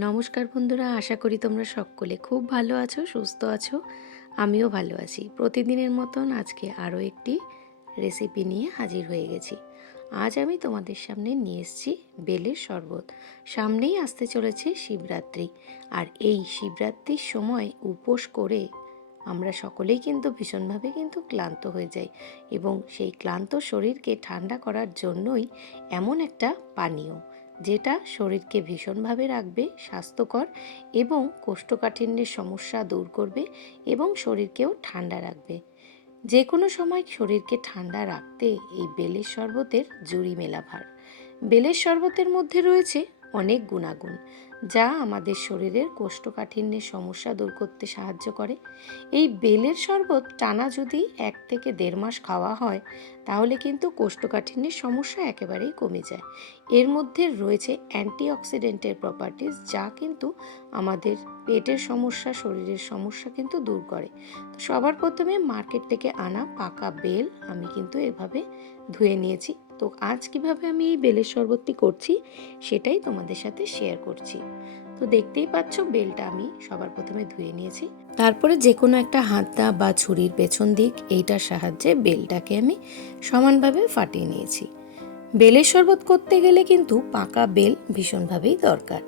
নমস্কার বন্ধুরা, আশা করি তোমরা সকলে খুব ভালো আছো, সুস্থ আছো। আমিও ভালো আছি। প্রতিদিনের মতন আজকে আরও একটি রেসিপি নিয়ে হাজির হয়ে গেছি। আজ আমি তোমাদের সামনে নিয়ে এসেছি বেলের শরবত। সামনেই আসতে চলেছে শিবরাত্রি। আর এই শিবরাত্রির সময় উপোস করে আমরা সকলেই কিন্তু ভীষণভাবে কিন্তু ক্লান্ত হয়ে যাই এবং সেই ক্লান্ত শরীরকে ঠান্ডা করার জন্যই এমন একটা পানীয়। যেটা শরীরকে ভীষণভাবে রাখবে, স্বাস্থ্যকর এবং কোষ্ঠকাঠিন্যের সমস্যা দূর করবে এবং শরীরকেও ঠান্ডা রাখবে। যে কোনো সময় শরীরকে ঠান্ডা রাখতে এই বেলের শরবতের জুড়ি মেলা ভার বেলের শরবতের মধ্যে রয়েছে অনেক গুণাগুণ। যা আমাদের শরীরের কোষ্ঠকাঠিন্যের সমস্যা দূর করতে সাহায্য করে। এই বেলের শরবত টানা যদি এক থেকে দেড় মাস খাওয়া হয়, তাহলে কিন্তু কোষ্ঠকাঠিন্যের সমস্যা একেবারেই কমে যায়। এর মধ্যে রয়েছে অ্যান্টিঅক্সিডেন্টের প্রপার্টিস যা কিন্তু আমাদের পেটের সমস্যা, শরীরের সমস্যা কিন্তু দূর করে। তো সবার প্রথমে মার্কেট থেকে আনা পাকা বেল আমি কিন্তু এভাবে ধুয়ে নিয়েছি। তো আজ কীভাবে আমি এই বেলের শরবতটি করছি সেটাই তোমাদের সাথে শেয়ার করছি। তো দেখতেই পাচ্ছ বেলটা আমি সবার প্রথমে ধুয়ে নিয়েছি। তারপরে যে কোনো একটা হাতা বা ছুরির পেছন দিক এইটার সাহায্যে বেলটাকে আমি সমানভাবে ফাটিয়ে নিয়েছি। বেলের শরবত করতে গেলে কিন্তু পাকা বেল ভীষণভাবেই দরকার।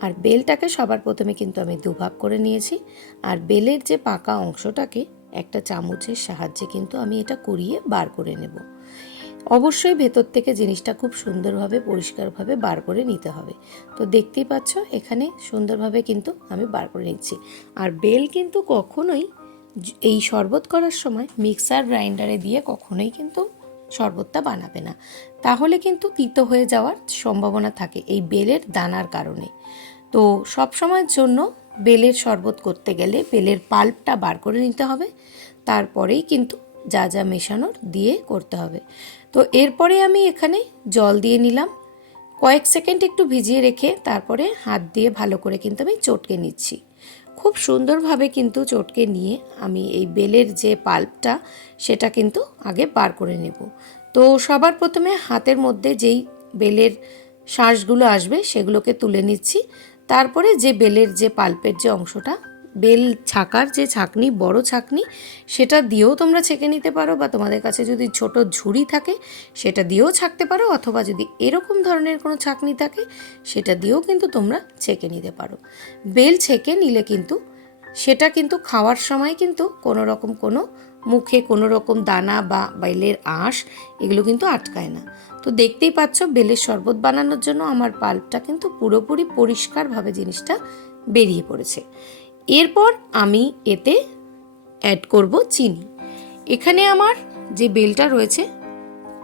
আর বেলটাকে সবার প্রথমে কিন্তু আমি দুভাগ করে নিয়েছি। আর বেলের যে পাকা অংশটাকে একটা চামচের সাহায্যে কিন্তু আমি এটা কুড়িয়ে বার করে নেব। অবশ্যই ভেতর থেকে জিনিসটা খুব সুন্দরভাবে, পরিষ্কারভাবে বার করে নিতে হবে। তো দেখতেই পাচ্ছ, এখানে সুন্দরভাবে কিন্তু আমি বার করে নিচ্ছি। আর বেল কিন্তু কখনোই এই শরবত করার সময় মিক্সার গ্রাইন্ডারে দিয়ে কখনোই কিন্তু শরবতটা বানাবে না। তাহলে কিন্তু তিতো হয়ে যাওয়ার সম্ভাবনা থাকে এই বেলের দানার কারণে। তো সব সময়ের জন্য বেলের শরবত করতে গেলে বেলের পাল্পটা বার করে নিতে হবে। তারপরেই কিন্তু যা যা মেশানোর দিয়ে করতে হবে। তো এরপরে আমি এখানে জল দিয়ে নিলাম। কয়েক সেকেন্ড একটু ভিজিয়ে রেখে তারপরে হাত দিয়ে ভালো করে কিন্তু আমি চটকে নিচ্ছি। খুব সুন্দরভাবে কিন্তু চটকে নিয়ে আমি এই বেলের যে পাল্পটা, সেটা কিন্তু আগে বার করে নেব। তো সবার প্রথমে হাতের মধ্যে যেই বেলের শ্বাসগুলো আসবে, সেগুলোকে তুলে নিচ্ছি। তারপরে যে বেলের যে পাল্পের যে অংশটা বেল ছাকার যে ছাকনি, বড় ছাকনি, সেটা দিয়েও তোমরা ছেঁকে নিতে পারো বা তোমাদের কাছে যদি ছোট ঝুড়ি থাকে, সেটা দিয়েও ছাকতে পারো অথবা যদি এরকম ধরনের কোনো ছাকনি থাকে, সেটা দিয়েও কিন্তু তোমরা ছেঁকে নিতে পারো। বেল ছেঁকে নিলে কিন্তু, সেটা কিন্তু খাওয়ার সময় কিন্তু কোনো রকম কোনো মুখে কোনো রকম দানা বা বেলের আঁশ, এগুলো কিন্তু আটকায় না। তো দেখতেই পাচ্ছ, বেলের শরবত বানানোর জন্য আমার পাল্পটা কিন্তু পুরোপুরি পরিষ্কারভাবে জিনিসটা বেরিয়ে পড়েছে। এরপর আমি এতে অ্যাড করব চিনি। এখানে আমার যে বেলটা রয়েছে,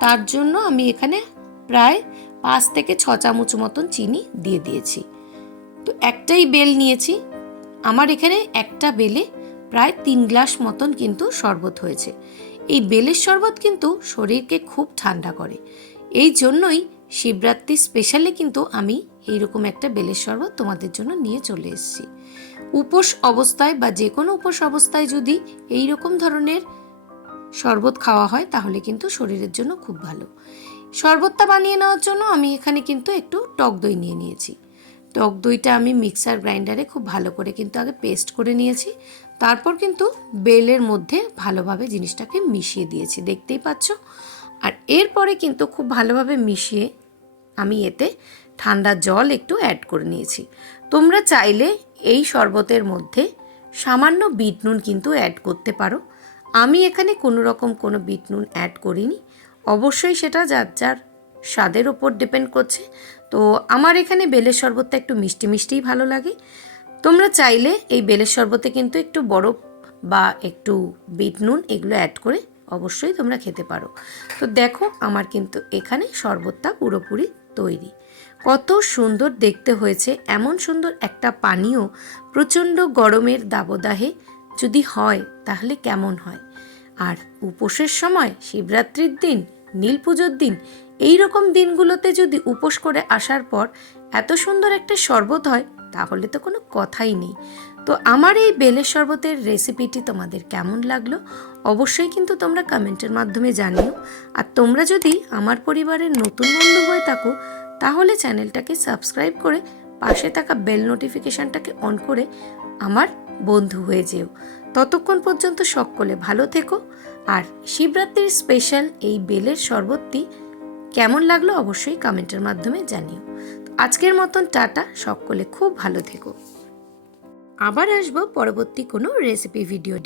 তার জন্য আমি এখানে প্রায় পাঁচ থেকে ছ চামচ মতন চিনি দিয়ে দিয়েছি। তো একটাই বেল নিয়েছি। আমার এখানে একটা বেলে প্রায় তিন গ্লাস মতন কিন্তু শরবত হয়েছে। এই বেলের শরবত কিন্তু শরীরকে খুব ঠান্ডা করে। এই জন্যই শিবরাত্রি স্পেশালে কিন্তু আমি এইরকম একটা বেলের শরবত তোমাদের জন্য নিয়ে চলে এসেছি। উপোস অবস্থায় বা যে কোনো উপোস অবস্থায় যদি এই রকম ধরনের শরবত খাওয়া হয়, তাহলে কিন্তু শরীরের জন্য খুব ভালো। শরবতটা বানিয়ে নেওয়ার জন্য আমি এখানে কিন্তু একটু টক দই নিয়ে নিয়েছি। টক দইটা আমি মিক্সার গ্রাইন্ডারে খুব ভালো করে কিন্তু আগে পেস্ট করে নিয়েছি। তারপর কিন্তু বেলের মধ্যে ভালোভাবে জিনিসটাকে মিশিয়ে দিয়েছি, দেখতেই পাচ্ছ? আর এরপরে কিন্তু খুব ভালোভাবে মিশিয়ে আমি এতে ঠান্ডা জল একটু অ্যাড করে নিয়েছি। তোমরা চাইলে এই শরবতের মধ্যে সামান্য বিট নুন কিন্তু অ্যাড করতে পারো। আমি এখানে কোনো রকম কোনো বিট নুন অ্যাড করিনি। অবশ্যই সেটা যার যার স্বাদের ওপর ডিপেন্ড করছে। তো আমার এখানে বেলের শরবতটা একটু মিষ্টি মিষ্টিই ভালো লাগে। তোমরা চাইলে এই বেলের শরবতে কিন্তু একটু বরফ বা একটু বিট নুন এগুলো অ্যাড করে অবশ্যই তোমরা খেতে পারো। তো দেখো আমার কিন্তু এখানে শরবতটা পুরোপুরি তৈরি। কত সুন্দর দেখতে হয়েছে। এমন সুন্দর একটা পানীয় প্রচণ্ড গরমের দাবদাহে যদি হয়, তাহলে কেমন হয়? আর উপোসের সময়, শিবরাত্রির দিন, নীল পুজোর দিন এই রকম দিনগুলোতে যদি উপোস করে আসার পর এত সুন্দর একটা শরবত হয়, তাহলে তো কোনো কথাই নেই। তো আমার এই বেলের শরবতের রেসিপিটি তোমাদের কেমন লাগল? অবশ্যই কিন্তু তোমরা কমেন্টের মাধ্যমে জানিও। আর তোমরা যদি আমার পরিবারের নতুন বন্ধু হয়ে থাকো তাহলে চ্যানেলটাকে সাবস্ক্রাইব করে পাশে থাকা বেল নোটিফিকেশানটাকে অন করে আমার বন্ধু হয়ে যেও। ততক্ষণ পর্যন্ত সকলে ভালো থেকো। আর শিবরাত্রির স্পেশাল এই বেলের শরবতটি কেমন লাগল অবশ্যই কমেন্টের মাধ্যমে জানিও। আজকের মতন টাটা, সকলে খুব ভালো থেকো। আবার আসব পরবর্তী কোনো রেসিপি ভিডিও